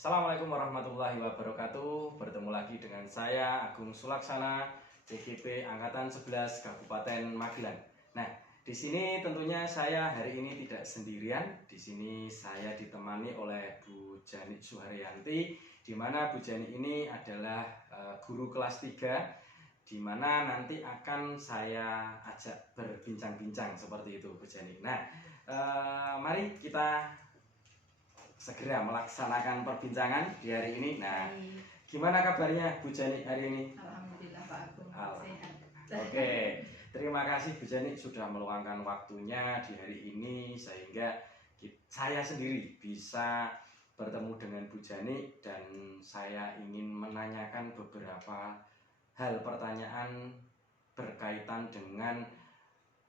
Assalamualaikum warahmatullahi wabarakatuh. Bertemu lagi dengan saya Agung Sulaksana, CGP Angkatan 11 Kabupaten Magelang. Nah, di sini tentunya saya hari ini tidak sendirian. Di sini saya ditemani oleh Bu Jani Suharyanti, di mana Bu Jani ini adalah guru kelas 3, di mana nanti akan saya ajak berbincang-bincang seperti itu, Bu Jani. Nah, mari kita segera melaksanakan perbincangan di hari ini. Nah, gimana kabarnya Bu Jani hari ini? Alhamdulillah Pak Agung, sehat. Oke, terima kasih Bu Jani sudah meluangkan waktunya di hari ini sehingga saya sendiri bisa bertemu dengan Bu Jani, dan saya ingin menanyakan beberapa hal pertanyaan berkaitan dengan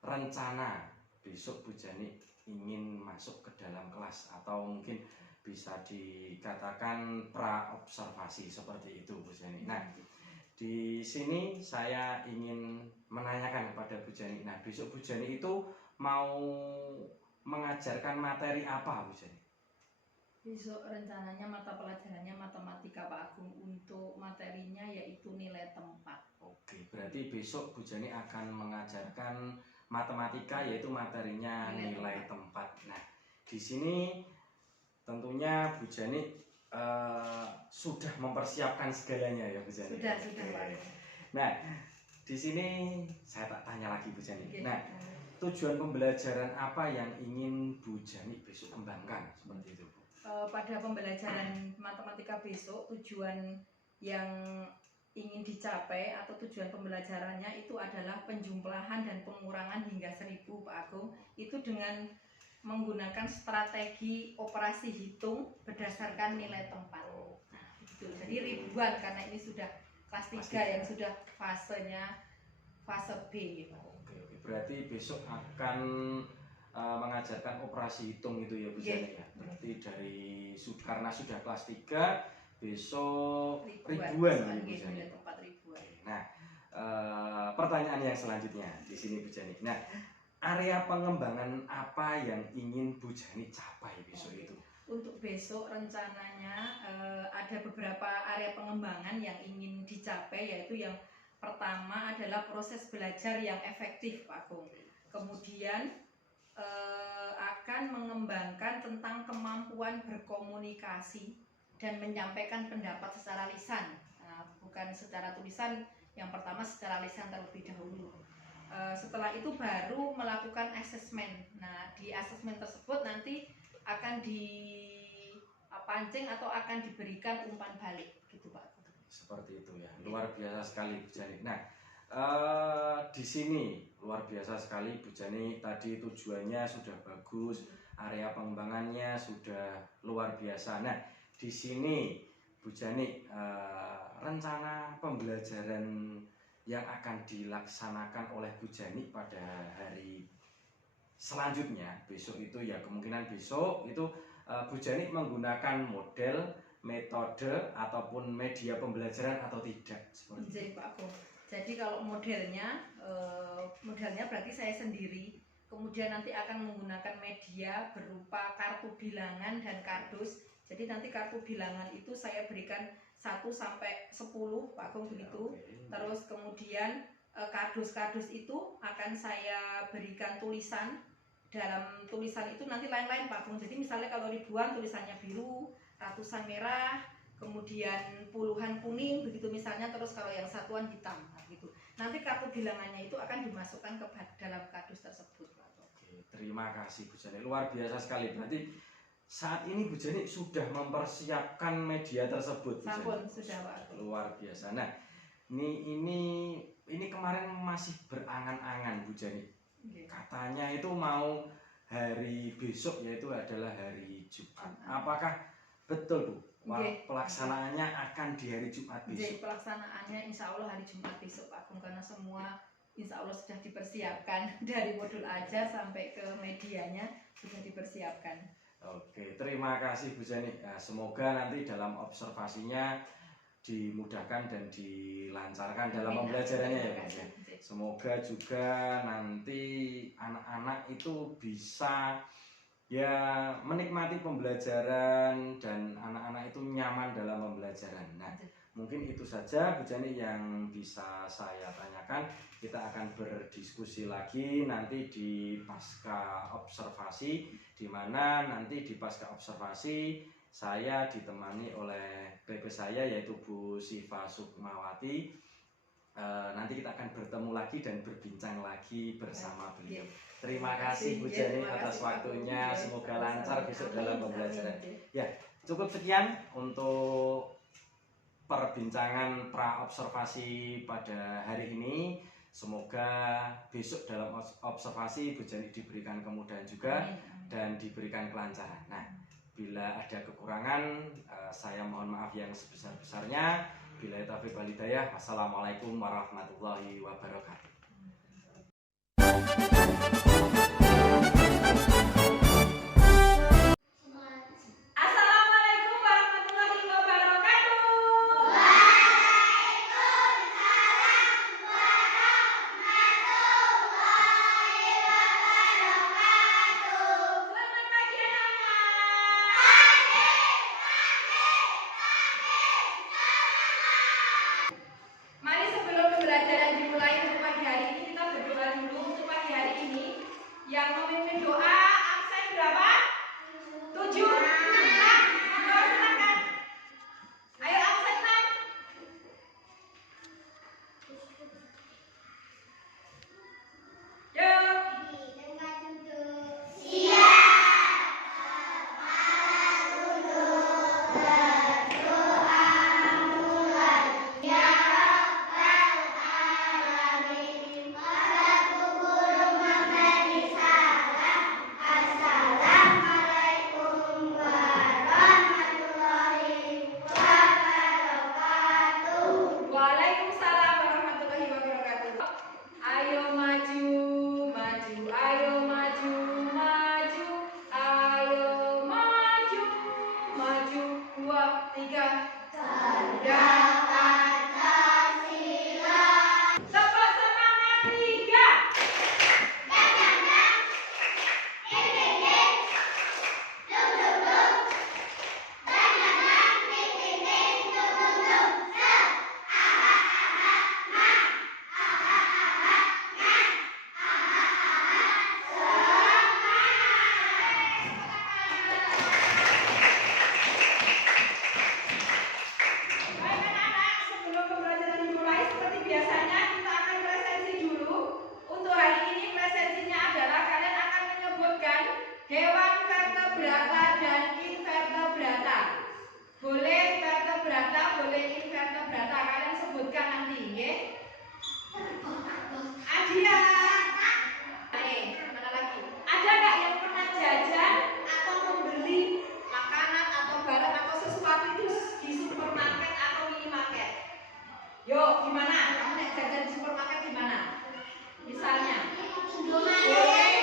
rencana besok Bu Jani ingin masuk ke dalam kelas, atau mungkin bisa dikatakan pra-observasi seperti itu Bu Jani. Nah, di sini saya ingin menanyakan kepada Bu Jani. Nah, besok Bu Jani itu mau mengajarkan materi apa Bu Jani? Besok rencananya mata pelajarannya matematika Pak Agung, untuk materinya yaitu nilai tempat. Oke, berarti besok Bu Jani akan mengajarkan matematika yaitu materinya nilai tempat. Nah, di sini tentunya Bu Jani sudah mempersiapkan segalanya ya Bu Jani. Sudah Pak. Nah, di sini saya tak tanya lagi Bu Jani. Nah, tujuan pembelajaran apa yang ingin Bu Jani besok kembangkan seperti itu Bu? Pada pembelajaran matematika besok, tujuan yang ingin dicapai atau tujuan pembelajarannya itu adalah penjumlahan dan pengurangan hingga 1000 Pak Agung, itu dengan menggunakan strategi operasi hitung berdasarkan nilai tempat. Nah, gitu. Jadi ribuan, karena ini sudah kelas 3 yang sudah fasenya fase B. Oke. Berarti besok akan mengajarkan operasi hitung itu ya Bu Jani ya. Berarti karena sudah kelas 3 besok ribuan ya Bu Jani. Nah, pertanyaan yang selanjutnya di sini Bu Jani. Nah, area pengembangan apa yang ingin Bu Jani capai besok itu? Untuk besok rencananya ada beberapa area pengembangan yang ingin dicapai, yaitu yang pertama adalah proses belajar yang efektif Pak Agung. Kemudian akan mengembangkan tentang kemampuan berkomunikasi dan menyampaikan pendapat secara lisan, bukan secara tulisan. Yang pertama secara lisan terlebih dahulu. Setelah itu baru melakukan asesmen. Nah, di asesmen tersebut nanti akan dipancing atau akan diberikan umpan balik, gitu Pak. Seperti itu ya, luar biasa sekali Bu Jani. Nah, di sini luar biasa sekali Bu Jani, tadi tujuannya sudah bagus, area pengembangannya sudah luar biasa. Nah, di sini Bu Jani, rencana pembelajaran yang akan dilaksanakan oleh Bu Jani pada hari selanjutnya besok itu ya, kemungkinan besok itu Bu Jani menggunakan model, metode ataupun media pembelajaran atau tidak seperti itu. Pak Agung. Jadi kalau modelnya berarti saya sendiri. Kemudian nanti akan menggunakan media berupa kartu bilangan dan kardus. Jadi nanti kartu bilangan itu saya berikan 1 sampai 10 Pak Agung, begitu. Terus kemudian kardus-kardus itu akan saya berikan tulisan. Dalam tulisan itu nanti lain-lain Pak Agung. Jadi misalnya kalau ribuan tulisannya biru, ratusan merah, kemudian puluhan kuning, begitu misalnya. Terus kalau yang satuan hitam, gitu. Nanti kartu bilangannya itu akan dimasukkan ke dalam kardus tersebut. Oke, terima kasih Bu Jani, luar biasa sekali. Berarti saat ini Bu Jani sudah mempersiapkan media tersebut. Sampun, sudah Pak. Luar biasa. Nah, ini kemarin masih berangan-angan Bu Jani. Katanya itu mau hari besok, yaitu adalah hari Jumat. Apakah betul Bu? Pelaksanaannya akan di hari Jumat besok? Pelaksanaannya insya Allah hari Jumat besok Pak Agung, karena semua insya Allah sudah dipersiapkan dari modul aja sampai ke medianya sudah dipersiapkan. Oke, terima kasih Bu Jani. Nah, semoga nanti dalam observasinya dimudahkan dan dilancarkan dalam pembelajarannya ya Bu. Semoga juga nanti anak-anak itu bisa ya menikmati pembelajaran dan anak-anak itu nyaman dalam pembelajaran. Nah, mungkin itu saja Bu Jani yang bisa saya tanyakan. Kita akan berdiskusi lagi nanti di pasca observasi, di mana nanti di pasca observasi saya ditemani oleh PP saya yaitu Bu Siva Sukmawati. Nanti kita akan bertemu lagi dan berbincang lagi bersama beliau. Terima kasih Bu Jani atas waktunya. Semoga lancar besok dalam pembelajaran. Ya, cukup sekian untuk perbincangan pra observasi pada hari ini. Semoga besok dalam observasi Bu Jani diberikan kemudahan juga dan diberikan kelancaran. Nah, bila ada kekurangan, saya mohon maaf yang sebesar-besarnya. Billahi taufiq wal hidayah. Wassalamualaikum warahmatullahi wabarakatuh. Assalamualaikum warahmatullahi wabarakatuh. Selamat pagi anak-anak. Mari sebelum pembelajaran dimulai untuk pagi hari ini kita berdoa dulu untuk pagi hari ini. Yang memimpin doa absen berapa? 7. Silakan. Ayo absen 6. Yuk. Waalaikumsalam warahmatullahi wabarakatuh. Ayo maju, maju, ayo maju, maju, ayo maju, maju. 2, 3. Tanda Pancasila. Tepuk semangat 3. Baik anak-anak, sebelum pembelajaran dimulai seperti biasanya kita akan presensi dulu. Untuk hari ini presensinya adalah kalian akan menyebutkan hewan vertebrata dan invertebrata. Boleh vertebrata, boleh invertebrata. Kalian sebutkan nanti, ya. Adia. Mana lagi? Ada nggak yang pernah jajan atau membeli makanan atau barang atau sesuatu itu di supermarket atau minimarket? Yuk, gimana? Kamu nek jajan di supermarket gimana? Misalnya, boleh.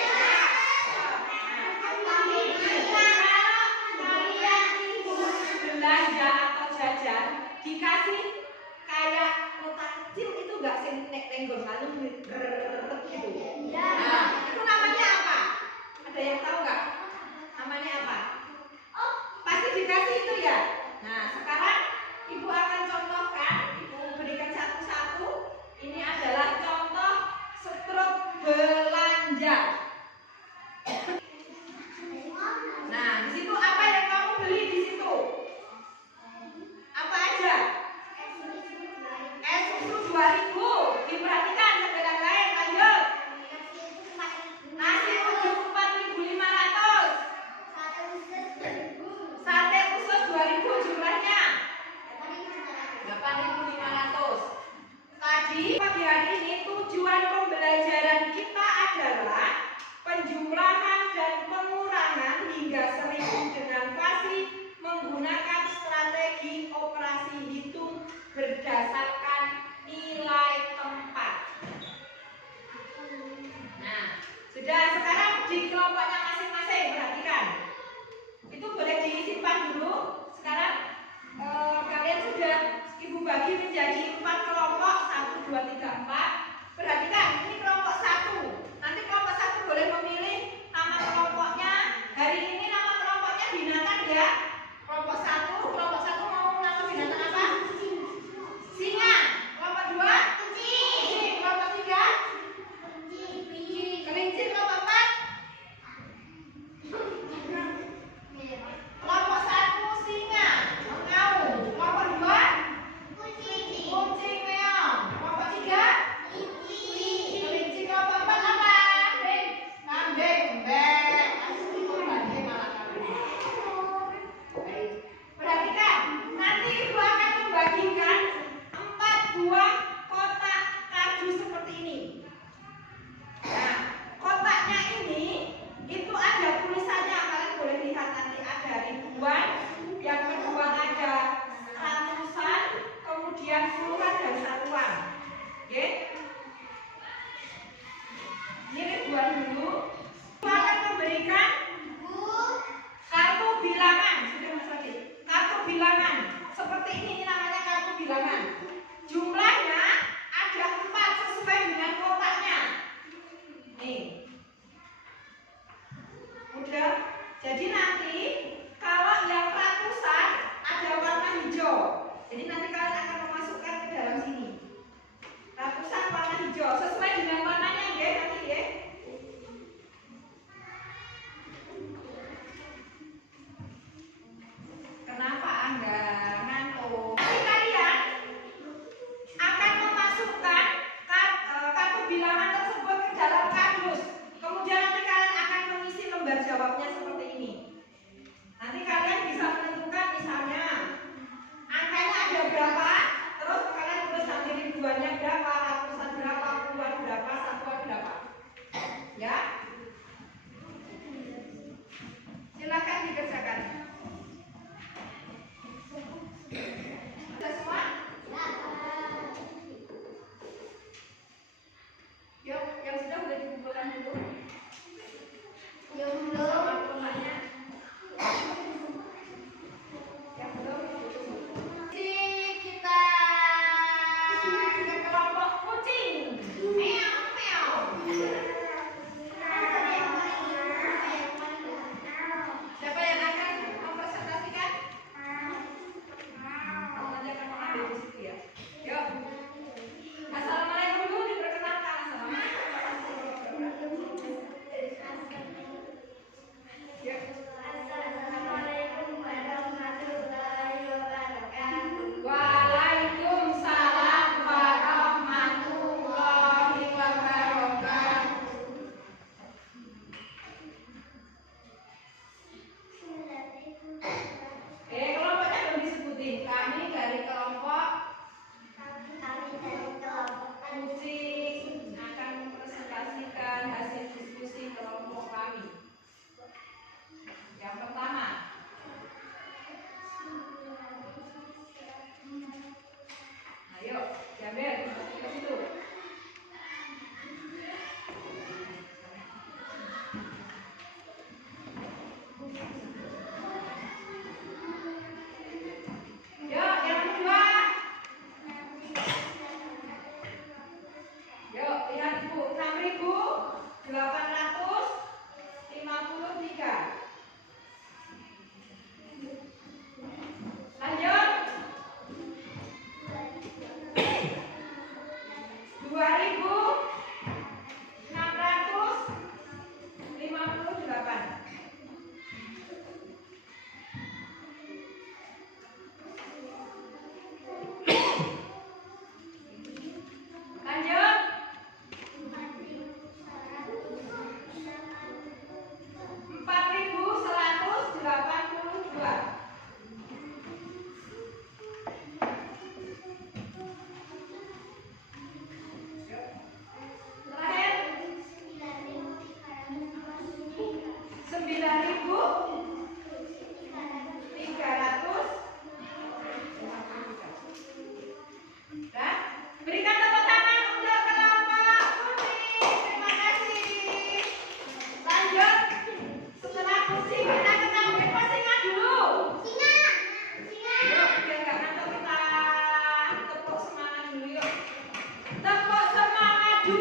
Belanja atau jajan dikasih kayak kotak kecil itu nggak sih nek lenggong lalu gitu. Nah, itu namanya apa? Ada yang tahu nggak? Namanya apa? Pasti dikasih itu ya. Nah, sekarang ibu akan contohkan, ibu berikan satu-satu. Ini adalah contoh struk belanja. Nah, di situ apa yang kamu beli di situ? Apa aja? Es susu 2000. Diperhatikan sampai yang lain. Lanjut. Nasi uduk 4.500. Sate usus 2000 jumlahnya. 8.500. Tadi pagi hari ini tujuan pembelajaran kita adalah penjumlahan dan pengurangan hingga 1000 dengan fasih menggunakan strategi operasi hitung berdasarkan nilai tempat. Nah, sudah sekarang di kelompoknya masing-masing, perhatikan. Itu boleh disimpan dulu. Sekarang kalian sudah ibu bagi menjadi 4 kelompok, 1, 2, 3, 4. Perhatikan, ini kelompok 1. Nanti kelompok 1 boleh memilih nama kelompoknya hari lembar jawabnya seperti ini. Nanti kalian bisa menentukan misalnya angkanya ada berapa, terus kalian tulis nanti ribuannya berapa, ratusan berapa, puluhan berapa, satuan berapa. Ya, silakan dikerjakan. Sudah semua? Yuk, yang sudah boleh dikumpulkan dulu. Yang belum. Yang belum. Kita ke kelompok kucing. Meow, meow. Siapa yang akan mempresentasikan? Kamu nanti akan mengambil di situ ya. Yuk. Assalamualaikum dulu diperkenalkan. Assalamualaikum warahmatullahi wabarakatuh. Waalaikumsalam warahmatullahi wabarakatuh. Kelompoknya belum disebutin. Kami dari kelompok kucing akan mempresentasikan hasil diskusi kelompok kami. Yang pertama, ayo Jamil ke situ. Yuk, yang kedua. Yuk, lihat Bu, 6.853. Lanjut. 2.658. Lanjut. 4.182. Terakhir 9.300. Nah, berikan tepuk tangan untuk kelompok kucing. Terima kasih. Lanjut. Setelah kucing kita kenalin singa dulu. Yuk, biar nggak ngantuk kita tepuk semangat dulu yuk. Tepuk semangat 2.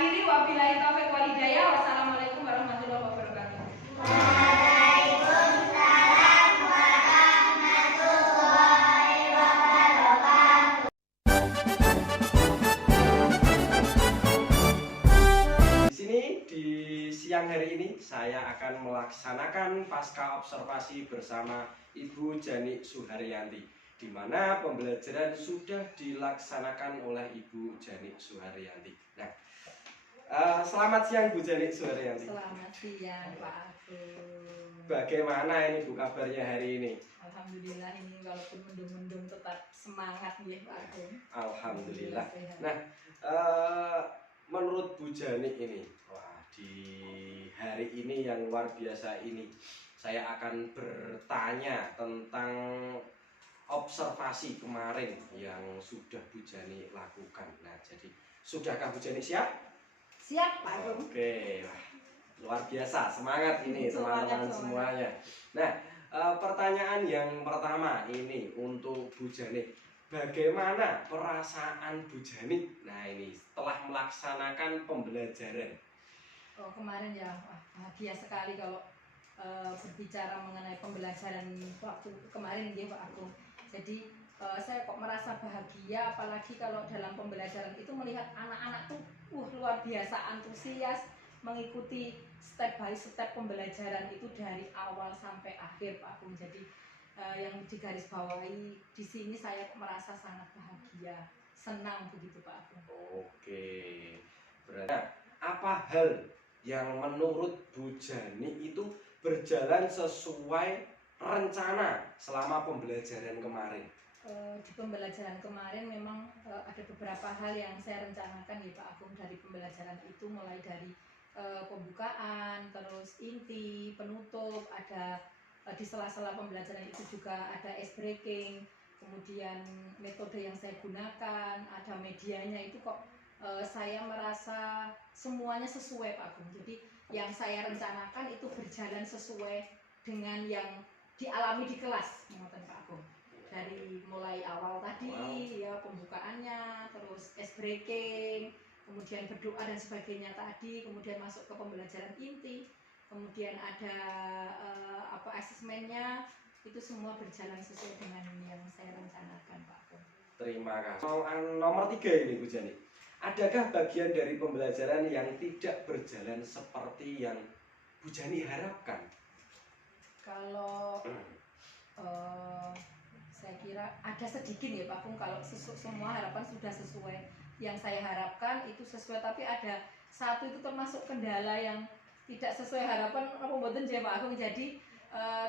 akhiri, wabillahi taufiq wal hidayah. Wassalamualaikum warahmatullahi wabarakatuh. Di sini di siang hari ini saya akan melaksanakan pasca observasi bersama Ibu Jani Suharyanti, di mana pembelajaran sudah dilaksanakan oleh Ibu Jani Suharyanti. Nah, selamat siang Bu Jani Suharyanti. Selamat siang Pak Agung. Bagaimana ini Bu kabarnya hari ini? Alhamdulillah, ini walaupun mendung-mendung tetap semangat ya Pak Agung. Alhamdulillah. Sehat. Nah, menurut Bu Jani ini, wah, di hari ini yang luar biasa ini, saya akan bertanya tentang observasi kemarin yang sudah Bu Jani lakukan. Nah, jadi sudahkah Bu Jani siap? Siap Pak Agung. Oke, wah, luar biasa, semangat ini Semangat, teman-teman semangat. semuanya. Nah, pertanyaan yang pertama ini untuk Bu Jani, bagaimana perasaan Bu Jani? Nah, ini setelah melaksanakan pembelajaran. Oh, kemarin ya, wah, bahagia sekali kalau berbicara mengenai pembelajaran waktu kemarin ya Pak Agung. Jadi saya kok merasa bahagia, apalagi kalau dalam pembelajaran itu melihat anak-anak tuh luar biasa antusias mengikuti step by step pembelajaran itu dari awal sampai akhir Pak Agung. Jadi yang digarisbawahi di sini saya merasa sangat bahagia, senang begitu Pak Agung. Oke, berarti apa hal yang menurut Bu Jani itu berjalan sesuai rencana selama pembelajaran kemarin? Di pembelajaran kemarin memang ada beberapa hal yang saya rencanakan ya Pak Agung dari pembelajaran itu, mulai dari pembukaan, terus inti, penutup, ada di sela-sela pembelajaran itu juga ada ice breaking, kemudian metode yang saya gunakan, ada medianya itu kok saya merasa semuanya sesuai Pak Agung. Jadi yang saya rencanakan itu berjalan sesuai dengan yang dialami di kelas, ngoten Pak Agung. Dari mulai awal tadi ya pembukaannya, terus ice breaking, kemudian berdoa dan sebagainya tadi, kemudian masuk ke pembelajaran inti, kemudian ada asesmennya, itu semua berjalan sesuai dengan yang saya rencanakan Pak Agung. Terima kasih. Nomor 3 ini Bu Jani, adakah bagian dari pembelajaran yang tidak berjalan seperti yang Bu Jani harapkan? Kalau saya kira ada sedikit ya Pak Agung, kalau semua harapan sudah sesuai yang saya harapkan itu sesuai, tapi ada satu itu termasuk kendala yang tidak sesuai harapan apa mboten ya Pak Agung. Jadi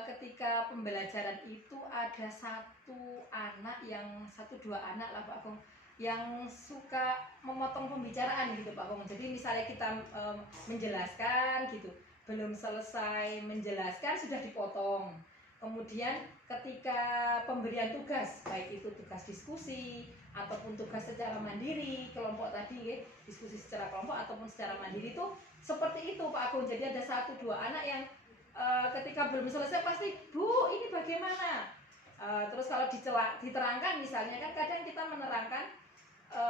ketika pembelajaran itu ada satu dua anak lah Pak Agung yang suka memotong pembicaraan gitu Pak Agung. Jadi misalnya kita menjelaskan gitu, belum selesai menjelaskan sudah dipotong. Kemudian ketika pemberian tugas, baik itu tugas diskusi ataupun tugas secara mandiri, kelompok tadi ya, diskusi secara kelompok ataupun secara mandiri itu seperti itu Pak Agung. Jadi ada satu dua anak yang ketika belum selesai pasti, Bu ini bagaimana? Terus kalau diterangkan misalnya, kan kadang kita menerangkan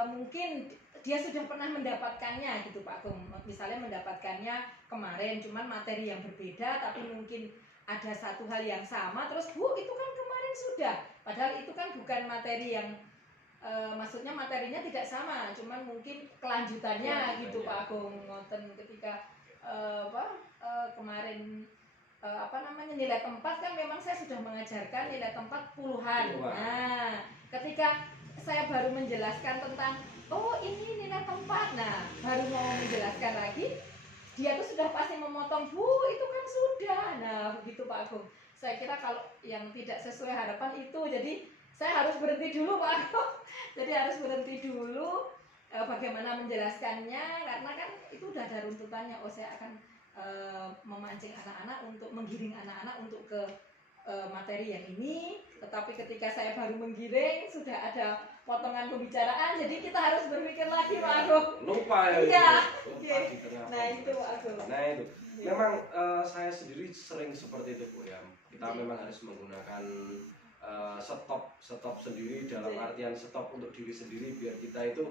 mungkin dia sudah pernah mendapatkannya gitu Pak Agung. Misalnya mendapatkannya kemarin, cuman materi yang berbeda, tapi mungkin ada satu hal yang sama, terus Bu itu kan kemarin sudah, padahal itu kan bukan materi yang maksudnya materinya tidak sama, cuman mungkin kelanjutannya gitu Pak Agung. Ngoten ketika kemarin nilai tempat kan memang saya sudah mengajarkan nilai tempat puluhan. Nah, ketika saya baru menjelaskan tentang oh ini nilai tempat, nah baru mau menjelaskan lagi, dia tuh sudah pasti memotong, Bu itu kan sudah. Nah begitu Pak Agung. Saya kira kalau yang tidak sesuai harapan itu, jadi saya harus berhenti dulu Pak Agung. Jadi harus berhenti dulu bagaimana menjelaskannya, karena kan itu udah ada runtutannya. Oh saya akan memancing anak-anak untuk menggiring anak-anak untuk ke materi yang ini, tetapi ketika saya baru menggiring sudah ada potongan pembicaraan, jadi kita harus berpikir lagi Pak Agung. Lupa ya. Iya. Lupa di tengah. Nah itu Pak Agung. Nah itu memang saya sendiri sering seperti itu Bu ya. Kita memang harus menggunakan stop sendiri, dalam artian stop untuk diri sendiri, biar kita itu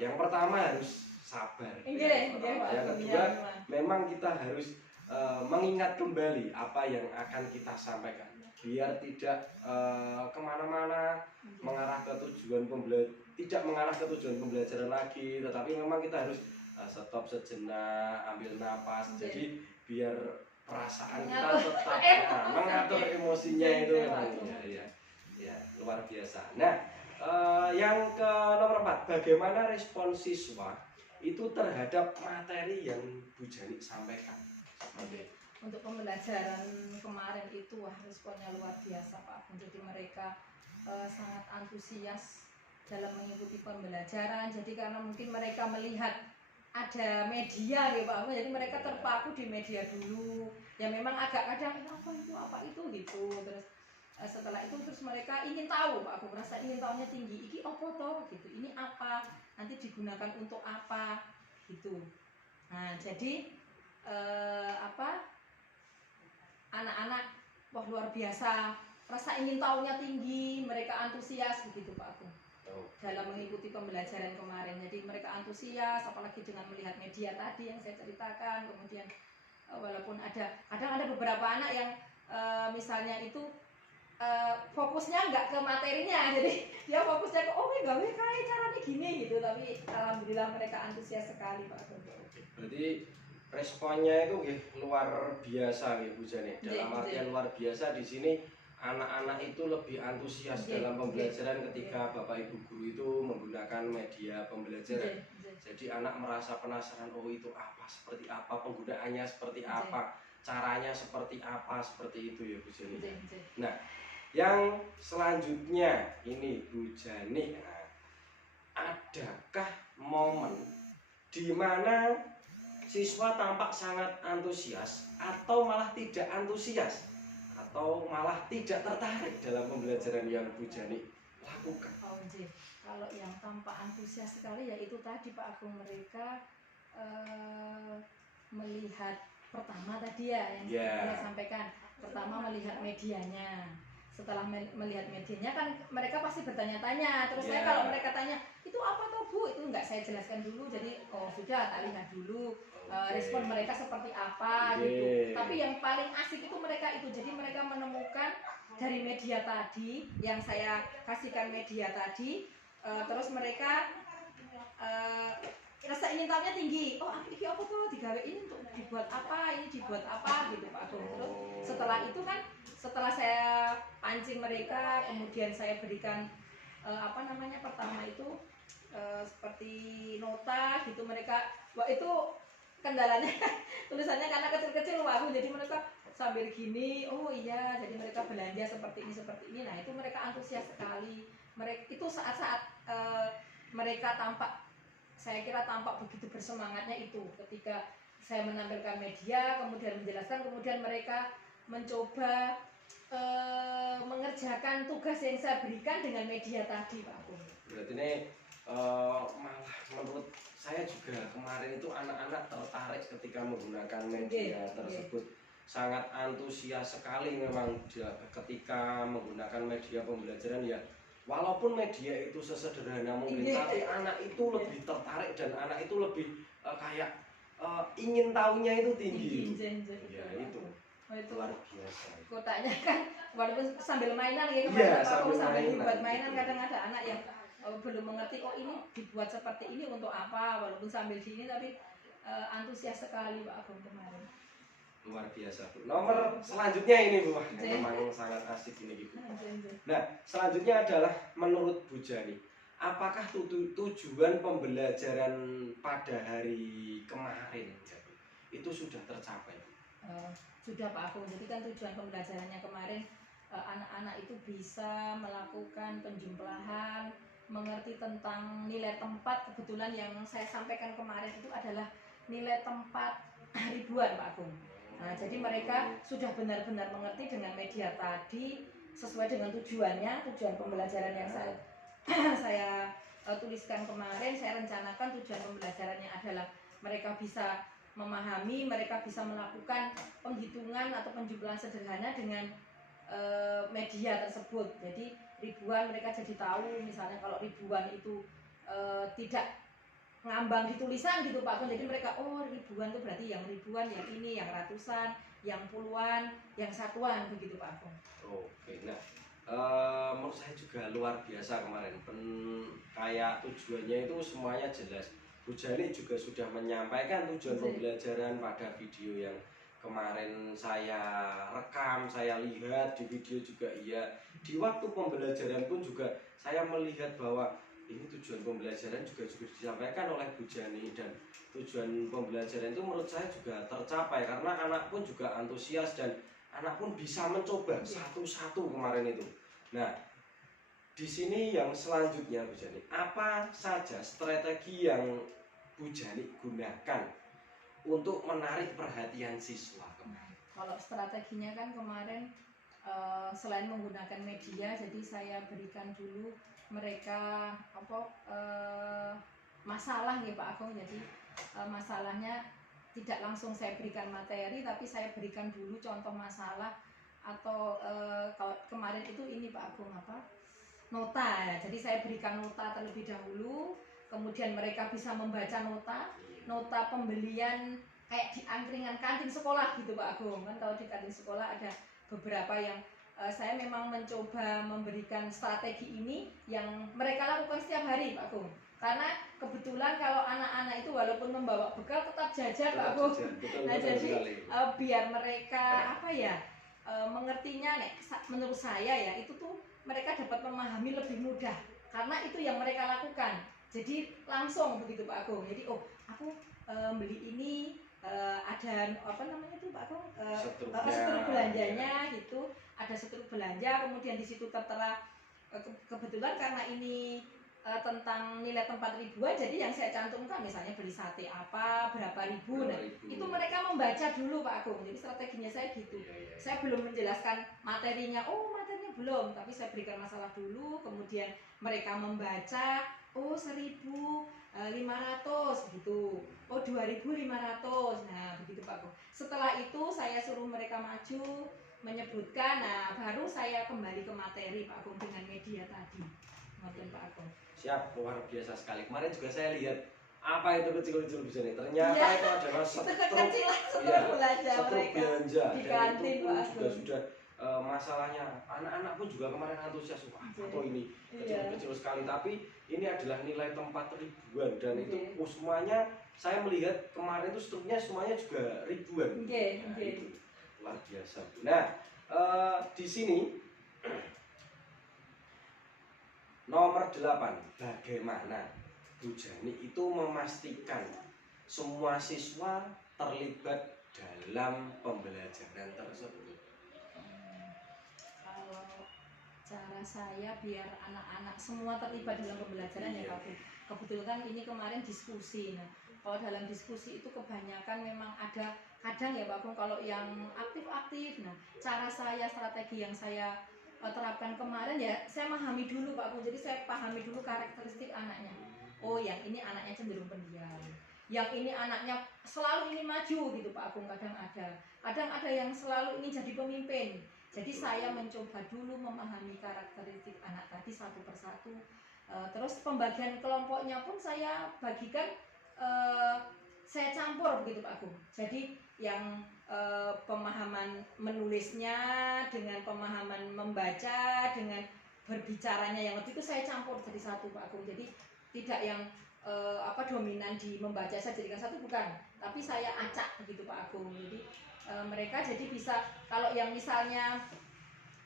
yang pertama harus sabar. Yang kedua memang kita harus mengingat kembali apa yang akan kita sampaikan, biar tidak kemana-mana mengarah ke tujuan tidak mengarah ke tujuan pembelajaran lagi, tetapi memang kita harus stop sejenak, ambil napas. Jadi biar perasaan kita tetap mengatur emosinya itu memang ya luar biasa. Nah, yang ke nomor 4, bagaimana respon siswa itu terhadap materi yang Bu Jani sampaikan? Untuk pembelajaran kemarin itu responnya luar biasa Pak. Jadi mereka sangat antusias dalam mengikuti pembelajaran. Jadi karena mungkin mereka melihat ada media ya Pak, jadi mereka terpaku di media dulu. Ya memang agak kadang apa itu gitu. Terus setelah itu terus mereka ingin tahu Pak, aku merasa ingin tahunya tinggi. Ini apa toh gitu, ini apa, nanti digunakan untuk apa gitu. Nah jadi anak-anak wah luar biasa, rasa ingin tahunya tinggi, mereka antusias begitu Pak Agung dalam mengikuti pembelajaran kemarin. Jadi mereka antusias, apalagi dengan melihat media tadi yang saya ceritakan. Kemudian walaupun kadang ada beberapa anak yang misalnya itu fokusnya nggak ke materinya, jadi dia fokusnya ke gawe kayak caranya gini gitu. Tapi alhamdulillah mereka antusias sekali Pak Agung. Berarti responnya itu luar biasa Bu Jani. Dalam artian luar biasa di sini anak-anak itu lebih antusias dalam pembelajaran ketika Bapak Ibu guru itu menggunakan media pembelajaran. Jadi anak merasa penasaran, itu apa, seperti apa penggunaannya, seperti apa caranya, seperti apa, seperti itu ya Bu Jani. Nah, yang selanjutnya ini Bu Jani, adakah momen di mana siswa tampak sangat antusias atau malah tidak antusias atau malah tidak tertarik dalam pembelajaran yang Bu Jani lakukan? Kalau yang tampak antusias sekali ya itu tadi Pak Agung, mereka melihat pertama tadi ya yang saya sampaikan, pertama melihat medianya. Setelah melihat medianya kan mereka pasti bertanya-tanya. Terus saya kalau mereka tanya itu apa toh Bu, itu enggak saya jelaskan dulu. Jadi sudah tak lihat dulu respon mereka seperti apa gitu. Tapi yang paling asik itu mereka itu. Jadi mereka menemukan dari media tadi yang saya kasihkan media tadi, terus mereka rasa ingin tahunya tinggi. Ini apa tuh, digawe ini untuk dibuat apa, ini dibuat apa gitu Pak Agung. Terus setelah itu kan, setelah saya pancing mereka, kemudian saya berikan pertama itu seperti nota gitu. Mereka itu kendalanya tulisannya karena kecil-kecil Pak Agung, jadi mereka sambil gini, jadi mereka belanja seperti ini. Nah itu mereka antusias sekali. Mereka itu saat-saat mereka saya kira tampak begitu bersemangatnya itu ketika saya menampilkan media, kemudian menjelaskan, kemudian mereka mencoba mengerjakan tugas yang saya berikan dengan media tadi Pak Agung. Berarti ini malah menurut saya juga kemarin itu anak-anak tertarik ketika menggunakan media tersebut. Sangat antusias sekali memang ketika menggunakan media pembelajaran ya. Walaupun media itu sesederhana mungkin, tapi anak itu lebih tertarik dan anak itu lebih kayak ingin tahunya itu tinggi. Ya itu luar biasa. Kotaknya kan walaupun sambil mainan ya, sambil dibuat mainan, kadang ada anak yang belum mengerti ini dibuat seperti ini untuk apa, walaupun sambil sini tapi antusias sekali Pak Agung kemarin. Luar biasa Bu. Nomor selanjutnya ini Bu, memang sangat asik ini Bu. Nah selanjutnya adalah menurut Bu Jani, apakah tujuan pembelajaran pada hari kemarin itu sudah tercapai? Sudah Pak Agung. Jadi kan tujuan pembelajarannya kemarin anak-anak itu bisa melakukan penjumlahan, mengerti tentang nilai tempat. Kebetulan yang saya sampaikan kemarin itu adalah nilai tempat ribuan Pak Agung. Nah, jadi mereka sudah benar-benar mengerti dengan media tadi sesuai dengan tujuannya, tujuan pembelajaran yang saya tuliskan kemarin. Saya rencanakan tujuan pembelajarannya adalah mereka bisa memahami, mereka bisa melakukan penghitungan atau penjumlahan sederhana dengan media tersebut. Jadi ribuan mereka jadi tahu, misalnya kalau ribuan itu tidak ngambang di tulisan gitu Pak Kun. Jadi mereka oh ribuan itu berarti yang ribuan, yang ini, yang ratusan, yang puluhan, yang satuan begitu Pak Kun. Oke, nah menurut saya juga luar biasa kemarin. Kayak tujuannya itu semuanya jelas. Bu Jani juga sudah menyampaikan tujuan pembelajaran pada video yang kemarin saya rekam, saya lihat di video juga iya. Di waktu pembelajaran pun juga saya melihat bahwa ini tujuan pembelajaran juga disampaikan oleh Bu Jani, dan tujuan pembelajaran itu menurut saya juga tercapai karena anak pun juga antusias dan anak pun bisa mencoba satu-satu kemarin itu. Nah, di sini yang selanjutnya Bu Jani, apa saja strategi yang Bu Jani gunakan untuk menarik perhatian siswa kemarin? Kalau strateginya kan kemarin selain menggunakan media, jadi saya berikan dulu mereka masalah nih Pak Agung. Jadi masalahnya tidak langsung saya berikan materi, tapi saya berikan dulu contoh masalah atau kalau kemarin itu ini Pak Agung nota ya. Jadi saya berikan nota terlebih dahulu, kemudian mereka bisa membaca nota pembelian kayak di angkringan kantin sekolah gitu Pak Agung. Kan kalau di kantin sekolah ada beberapa yang saya memang mencoba memberikan strategi ini yang mereka lakukan setiap hari Pak Agung. Karena kebetulan kalau anak-anak itu walaupun membawa bekal tetap jajan Pak Agung. Nah jadi biar mereka mengertinya, menurut saya ya itu tuh mereka dapat memahami lebih mudah karena itu yang mereka lakukan. Jadi langsung begitu Pak Agung. Jadi oh aku beli ini ada apa namanya itu Pak Agung setruk belanjanya gitu, ada setruk belanja, kemudian di situ tertera kebetulan karena ini tentang nilai tempat ribuan, jadi yang saya cantumkan misalnya beli sate apa berapa ribu. Nah itu mereka membaca dulu Pak Agung. Jadi strateginya saya gitu. Saya belum menjelaskan materinya, materinya belum, tapi saya berikan masalah dulu, kemudian mereka membaca, 1.500 gitu, 2.500. Nah begitu Pak Agung. Setelah itu saya suruh mereka maju menyebutkan, nah baru saya kembali ke materi Pak Agung dengan media tadi. Maafin Pak Agung. Siap, luar biasa sekali. Kemarin juga saya lihat apa itu kecil-kecil bisa nih. Ternyata itu adalah setruk belanja di kantin Pak Agung. Juga sudah masalahnya anak-anak pun juga kemarin antusias, atau ini kecil-kecil sekali, tapi ini adalah nilai tempat ribuan dan itu semuanya saya melihat kemarin itu struknya semuanya juga ribuan. Itu luar biasa. Nah, di sini nomor 8, bagaimana Bu Jani itu memastikan semua siswa terlibat dalam pembelajaran tersebut? Kalau cara saya biar anak-anak semua terlibat dalam pembelajaran ya Pak Bu. Kebetulan ini kemarin diskusi. Nah, kalau dalam diskusi itu kebanyakan memang ada kadang ya Pak Bu kalau yang aktif-aktif. Nah, cara saya, strategi yang saya terapkan kemarin ya saya memahami dulu Pak Bu. Jadi saya pahami dulu karakteristik anaknya. Oh yang ini anaknya cenderung pendiam, yang ini anaknya selalu ingin maju gitu Pak Agung. Kadang ada yang selalu ingin jadi pemimpin. Jadi saya mencoba dulu memahami karakteristik anak tadi satu persatu. Terus pembagian kelompoknya pun saya bagikan, saya campur begitu Pak Agung. Jadi yang pemahaman menulisnya dengan pemahaman membaca dengan berbicaranya yang lebih itu saya campur jadi satu Pak Agung. Jadi tidak yang dominan di membaca saya jadikan satu, bukan, tapi saya acak begitu Pak Agung. Jadi mereka jadi bisa, kalau yang misalnya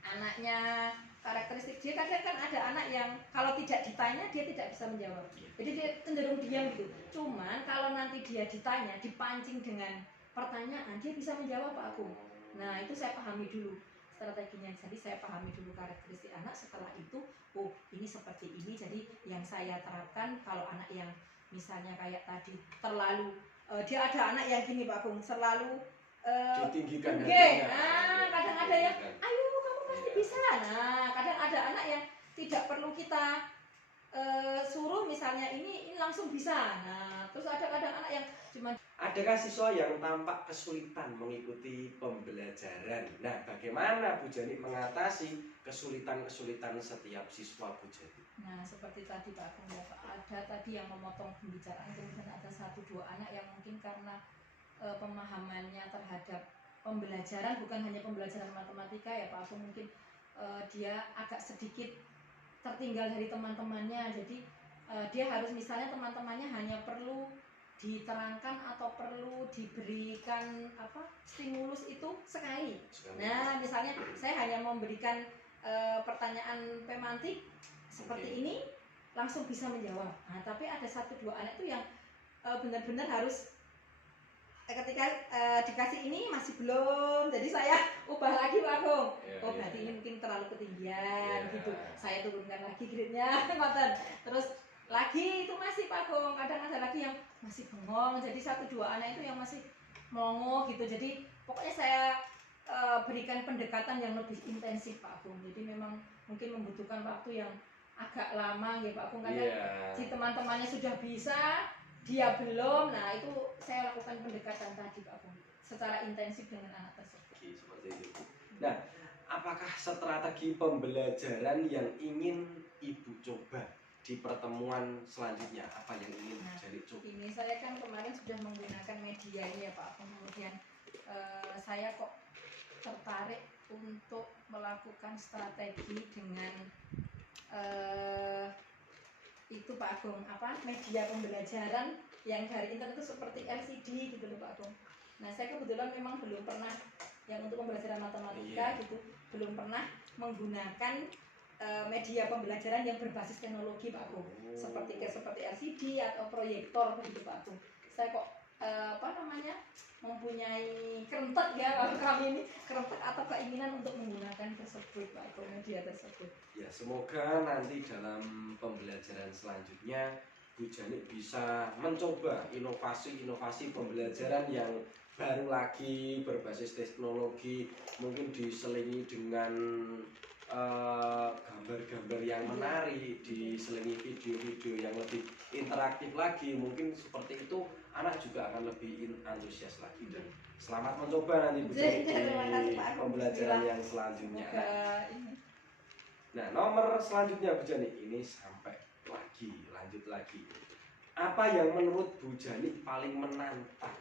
anaknya karakteristik dia kadang kan ada anak yang kalau tidak ditanya dia tidak bisa menjawab, jadi dia cenderung diam gitu. Cuman kalau nanti dia ditanya, dipancing dengan pertanyaan, dia bisa menjawab Pak Agung. Nah itu saya pahami dulu strateginya. Jadi saya pahami dulu karakteristik anak, setelah itu oh ini seperti ini. Jadi yang saya terapkan kalau anak yang misalnya kayak tadi terlalu dia ada anak yang gini Pak Agung, selalu ditinggikan kadang ada yang ayo kamu pasti bisa. Nah kadang ada anak yang tidak perlu kita suruh misalnya ini langsung bisa. Nah terus ada kadang anak yang cuma Adakah siswa yang tampak kesulitan mengikuti pembelajaran? Nah, bagaimana Bu Jani mengatasi kesulitan-kesulitan setiap siswa Bu Jani? Nah, seperti tadi Pak Agung ya Pak, ada tadi yang memotong pembicaraan, kemudian ada 1-2 anak yang mungkin karena pemahamannya terhadap pembelajaran, bukan hanya pembelajaran matematika ya Pak Agung, mungkin dia agak sedikit tertinggal dari teman-temannya. Jadi dia harus, misalnya teman-temannya hanya perlu diterangkan atau perlu diberikan stimulus itu sekali. Nah, misalnya saya hanya memberikan pertanyaan pemantik seperti ini, langsung bisa menjawab. Nah, tapi ada 1-2 anak itu yang benar-benar harus ketika dikasih ini masih belum, jadi saya ubah lagi Pak Agung. Oh, berarti ini mungkin terlalu ketinggian gitu. Saya turunkan lagi grade-nya, terus lagi itu masih Pak Agung. Kadang ada lagi yang masih bengong, jadi 1-2 anak itu yang masih melongo gitu. Jadi pokoknya saya berikan pendekatan yang lebih intensif Pak Agung. Jadi memang mungkin membutuhkan waktu yang agak lama ya Pak Agung, karena si teman-temannya sudah bisa, dia belum. Nah, itu saya lakukan pendekatan tadi Pak Agung secara intensif dengan anak tersebut. Seperti itu. Nah, apakah strategi pembelajaran yang ingin Ibu coba di pertemuan selanjutnya? Apa yang ingin jadi coba? Ini saya kan kemarin sudah menggunakan media ini ya Pak Agung, kemudian saya kok tertarik untuk melakukan strategi dengan itu Pak Agung, media pembelajaran yang dari internet itu seperti LCD gitu loh Pak Agung. Nah, saya kebetulan memang belum pernah yang untuk pembelajaran matematika gitu, belum pernah menggunakan media pembelajaran yang berbasis teknologi Pak Agung, seperti LCD atau proyektor begitu Pak Agung. Saya kok mempunyai kerentek ya kalau kami ini, kerentek atau keinginan untuk menggunakan tersebut Pak Agung, media tersebut. Ya, semoga nanti dalam pembelajaran selanjutnya Bu Jani bisa mencoba inovasi-inovasi pembelajaran yang baru lagi, berbasis teknologi, mungkin diselingi dengan gambar-gambar yang menarik, diselingi video-video yang lebih interaktif lagi. Mungkin seperti itu anak juga akan lebih antusias lagi. Dan selamat mencoba nanti Bu Jani di pembelajaran yang selanjutnya. Nah, nomor selanjutnya Bu Jani, ini sampai lanjut lagi. Apa yang menurut Bu Jani paling menantang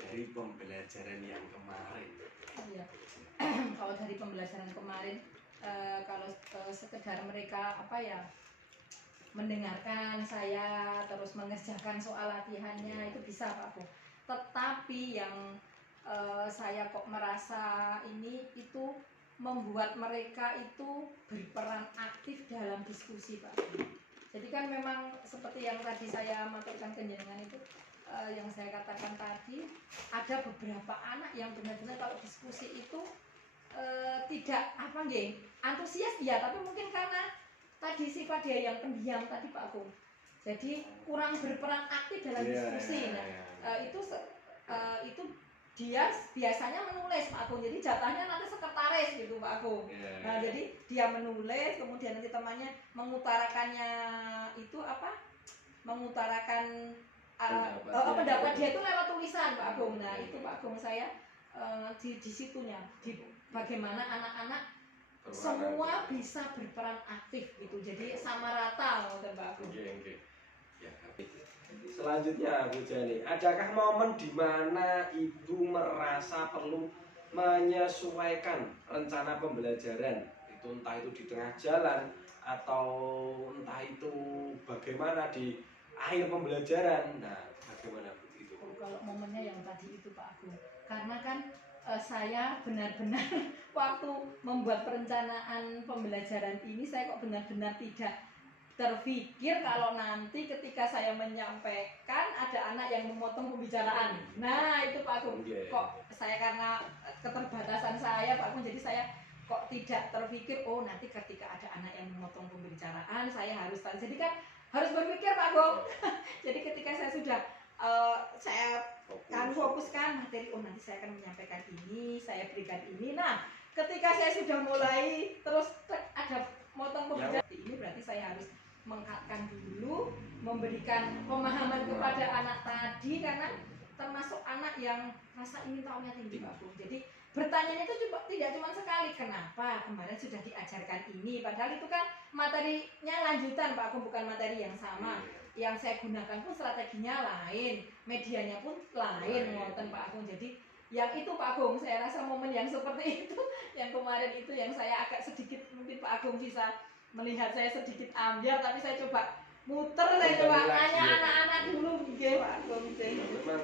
dari pembelajaran yang kemarin? Iya. Kalau dari pembelajaran kemarin, kalau sekedar mereka mendengarkan saya terus mengerjakan soal latihannya itu bisa Pak Agung. Tetapi yang saya kok merasa itu membuat mereka itu berperan aktif dalam diskusi Pak Agung. Jadi kan memang seperti yang tadi saya maturkan ke jenengan itu, yang saya katakan tadi, ada beberapa anak yang benar-benar kalau diskusi itu tidak antusias dia, tapi mungkin karena tadi sifat dia yang pendiam tadi Pak Agung, jadi kurang berperan aktif dalam diskusi. Nah, itu dia biasanya menulis Pak Agung, jadi jatahnya nanti sekretaris gitu Pak Agung. Nah, jadi dia menulis, kemudian nanti temannya mengutarakannya itu mengutarakan pendapat dia itu lewat tulisan Pak Agung. Nah, itu Pak Agung saya di situnya, di bagaimana anak-anak semua bisa berperan aktif gitu, jadi sama rata Pak Agung. Ya, selanjutnya Bu Jani, adakah momen di mana Ibu merasa perlu menyesuaikan rencana pembelajaran? Itu entah itu di tengah jalan atau entah itu bagaimana di akhir pembelajaran. Nah, bagaimana Bu itu? Kalau momennya yang tadi itu Pak Agung, karena kan saya benar-benar waktu membuat perencanaan pembelajaran ini, saya kok benar-benar tidak terpikir kalau nanti ketika saya menyampaikan ada anak yang memotong pembicaraan. Nah, itu Pak Agung, kok saya karena keterbatasan saya Pak Agung, jadi saya kok tidak terpikir, oh nanti ketika ada anak yang memotong pembicaraan saya harus tahu. Jadi kan harus berpikir Pak Agung. Jadi ketika saya sudah saya fokuskan materi, oh nanti saya akan menyampaikan ini, saya berikan ini. Nah, ketika saya sudah mulai terus ada motong pembicaraan ini, berarti saya harus mengangkatkan dulu, memberikan pemahaman kepada anak tadi, karena termasuk anak yang rasa ingin tahunya tinggi Pak Agung. Jadi bertanya itu tidak cuma sekali, kenapa kemarin sudah diajarkan ini, padahal itu kan materinya lanjutan Pak Agung, bukan materi yang sama. Yang saya gunakan pun strateginya lain, medianya pun lain, ngoten Pak Agung. Jadi yang itu Pak Agung, saya rasa momen yang seperti itu, yang kemarin itu yang saya agak sedikit, mungkin Pak Agung bisa melihat saya sedikit ambiar, tapi saya coba muter, saya coba tanya anak-anak dulu, gitu Pak Agung. Memang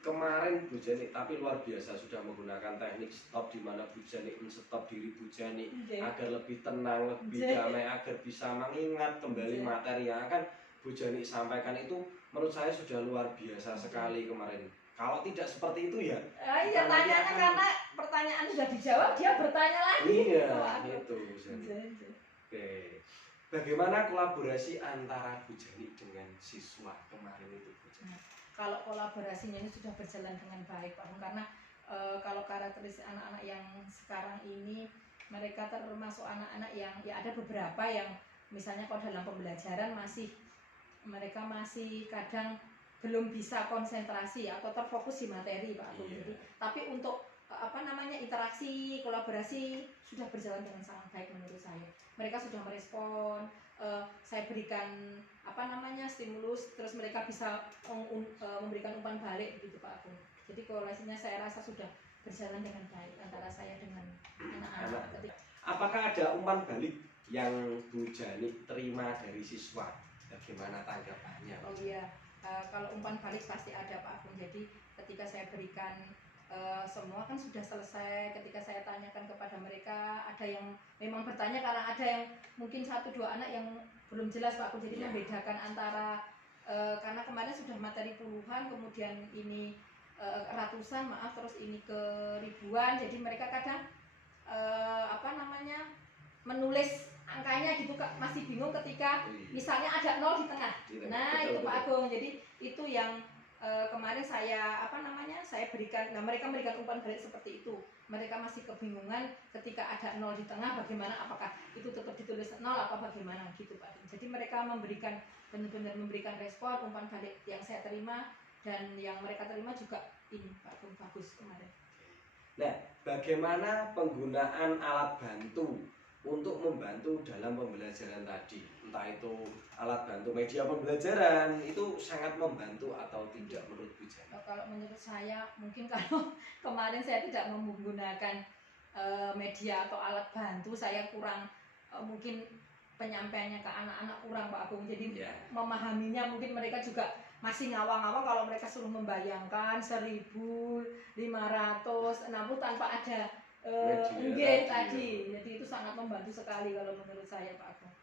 kemarin Bu Jani, tapi luar biasa sudah menggunakan teknik stop, di mana Bu Jani men-stop diri Bu Jani agar lebih tenang, lebih damai, agar bisa mengingat kembali materi yang akan Bu Jani sampaikan. Itu menurut saya sudah luar biasa sekali kemarin. Kalau tidak seperti itu ya. Iya, tanyanya karena pertanyaan sudah dijawab, dia bertanya lagi. Iya, itu Bu Jani. Oke. Bagaimana kolaborasi antara Bu Jani dengan siswa kemarin itu Bu Jani? Kalau kolaborasinya ini sudah berjalan dengan baik Pak, karena kalau karakteristik anak-anak yang sekarang ini, mereka termasuk anak-anak yang ya ada beberapa yang misalnya kalau dalam pembelajaran mereka masih kadang belum bisa konsentrasi atau terfokus di materi Pak Agung. Jadi tapi untuk interaksi, kolaborasi sudah berjalan dengan sangat baik menurut saya. Mereka sudah merespon, saya berikan stimulus, terus mereka bisa memberikan umpan balik begitu Pak Agung. Jadi kolaborasinya saya rasa sudah berjalan dengan baik antara saya dengan anak-anak. Apakah ada umpan balik yang Bu Jani terima dari siswa? Bagaimana tanggapannya? Oh iya, kalau umpan balik pasti ada Pak Agung. Jadi ketika saya berikan semua kan sudah selesai, ketika saya tanyakan kepada mereka, ada yang memang bertanya karena ada yang mungkin 1-2 anak yang belum jelas Pak Agung. Jadi membedakan antara karena kemarin sudah materi puluhan, kemudian ini ratusan, terus ini ke ribuan. Jadi mereka kadang menulis angkanya gitu Kak, masih bingung ketika misalnya ada 0 di tengah. Nah, itu Pak Agung. Jadi itu yang kemarin saya berikan. Nah, mereka memberikan umpan balik seperti itu. Mereka masih kebingungan ketika ada 0 di tengah, bagaimana, apakah itu tetap ditulis 0 apa bagaimana gitu Pak. Jadi mereka benar-benar memberikan respon, umpan balik yang saya terima dan yang mereka terima juga ini Pak Agung, bagus kemarin. Nah, bagaimana penggunaan alat bantu untuk membantu dalam pembelajaran tadi? Entah itu alat bantu media pembelajaran, itu sangat membantu atau tidak menurut Bu Jani? Kalau menurut saya, mungkin kalau kemarin saya tidak menggunakan media atau alat bantu, saya kurang mungkin penyampaiannya ke anak-anak kurang Pak Agung. Jadi memahaminya mungkin mereka juga masih ngawang-ngawang kalau mereka suruh membayangkan 1.500 namun tanpa ada tadi. Jadi itu sangat membantu sekali kalau menurut saya Pak Agung.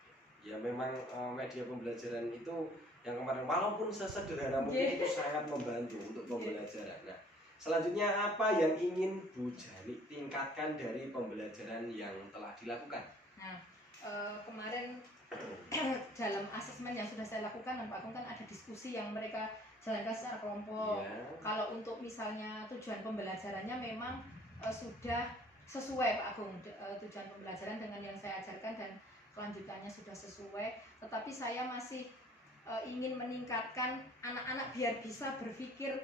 Ya memang media pembelajaran itu yang kemarin walaupun sesederhana mungkin itu sangat membantu untuk pembelajaran. Nah, selanjutnya apa yang ingin Bu Jani tingkatkan dari pembelajaran yang telah dilakukan? Nah, kemarin dalam asesmen yang sudah saya lakukan Pak Agung kan ada diskusi yang mereka jalankan secara kelompok. Kalau untuk misalnya tujuan pembelajarannya memang sudah sesuai Pak Agung, tujuan pembelajaran dengan yang saya ajarkan dan kelanjutannya sudah sesuai, tetapi saya masih ingin meningkatkan anak-anak biar bisa berpikir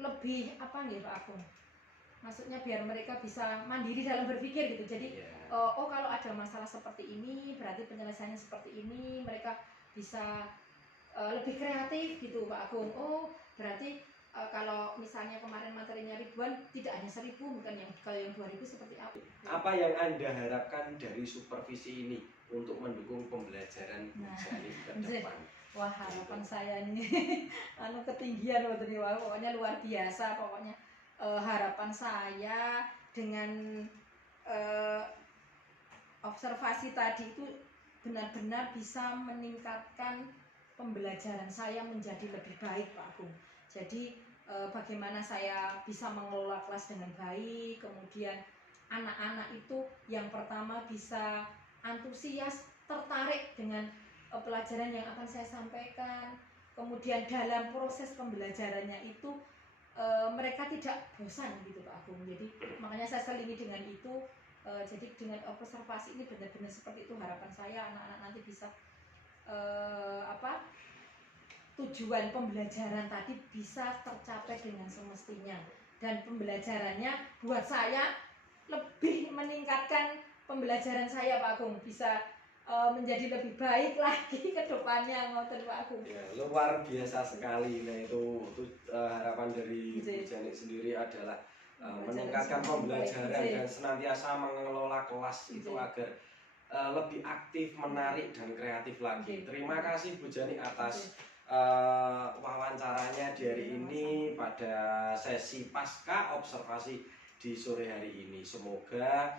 lebih Pak Agung, maksudnya biar mereka bisa mandiri dalam berpikir gitu. Jadi kalau ada masalah seperti ini berarti penyelesaiannya seperti ini, mereka bisa lebih kreatif gitu Pak Agung. Berarti kalau misalnya kemarin materinya ribuan, tidak hanya 1.000, bukan kalau yang 2.000 seperti apa? Apa yang Anda harapkan dari supervisi ini untuk mendukung pembelajaran Bu Jani ke depan? Wah, harapan saya ini ketinggian pokoknya luar biasa pokoknya. Harapan saya dengan observasi tadi itu benar-benar bisa meningkatkan pembelajaran saya menjadi lebih baik Pak Agung. Jadi bagaimana saya bisa mengelola kelas dengan baik, kemudian anak-anak itu yang pertama bisa antusias, tertarik dengan pelajaran yang akan saya sampaikan, kemudian dalam proses pembelajarannya itu mereka tidak bosan gitu Pak Agung. Jadi makanya saya selingi dengan itu. Jadi dengan observasi ini benar-benar seperti itu harapan saya, anak-anak nanti bisa tujuan pembelajaran tadi bisa tercapai dengan semestinya, dan pembelajarannya buat saya lebih meningkatkan pembelajaran saya Pak Agung, bisa menjadi lebih baik lagi ke depannya, ngoten Pak Agung. Ya, luar biasa sekali. Nah itu harapan dari Bu Janik sendiri adalah meningkatkan pembelajaran dan senantiasa mengelola kelas itu agar lebih aktif, menarik dan kreatif lagi. Terima kasih Bu Janik atas wawancaranya di hari ini pada sesi pasca observasi di sore hari ini. Semoga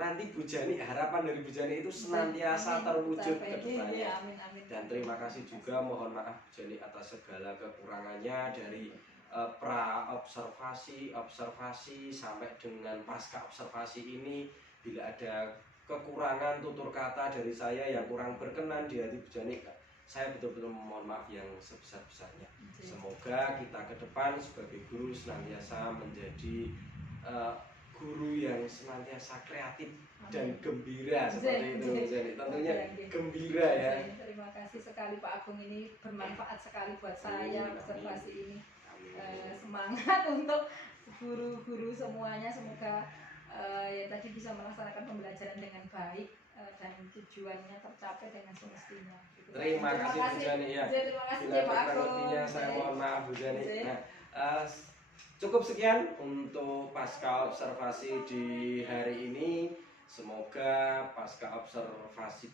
nanti Bu Janik, harapan dari Bu Janik itu senantiasa terwujud ke depannya. Dan terima kasih juga, mohon maaf Bu Janik atas segala kekurangannya dari pra observasi, observasi sampai dengan pasca observasi ini. Bila ada kekurangan tutur kata dari saya yang kurang berkenan di hati Bu Janik, saya betul-betul mohon maaf yang sebesar-besarnya. Semoga kita ke depan sebagai guru senantiasa menjadi guru yang senantiasa kreatif dan gembira seperti itu Bu Janik. Tentunya gembira ya. Terima kasih sekali Pak Agung, ini bermanfaat sekali buat saya observasi ini. Semangat untuk guru-guru semuanya, semoga ya tadi bisa melaksanakan pembelajaran dengan baik dan tujuannya tercapai dengan semestinya. Terima kasih Bu Janik ya. Terima kasih Bila Pak Agung. lebihnya saya mohon maaf Bu Janik. Nah, cukup sekian untuk pasca observasi di hari ini. Semoga pasca observasi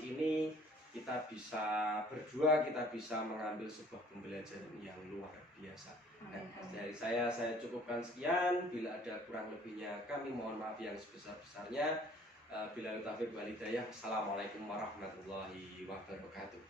ini kita bisa berdua, kita bisa mengambil sebuah pembelajaran yang luar biasa. Nah, dari saya cukupkan sekian. Bila ada kurang lebihnya kami mohon maaf yang sebesar-besarnya. Bila taufiq wal hidayah. Assalamualaikum warahmatullahi wabarakatuh.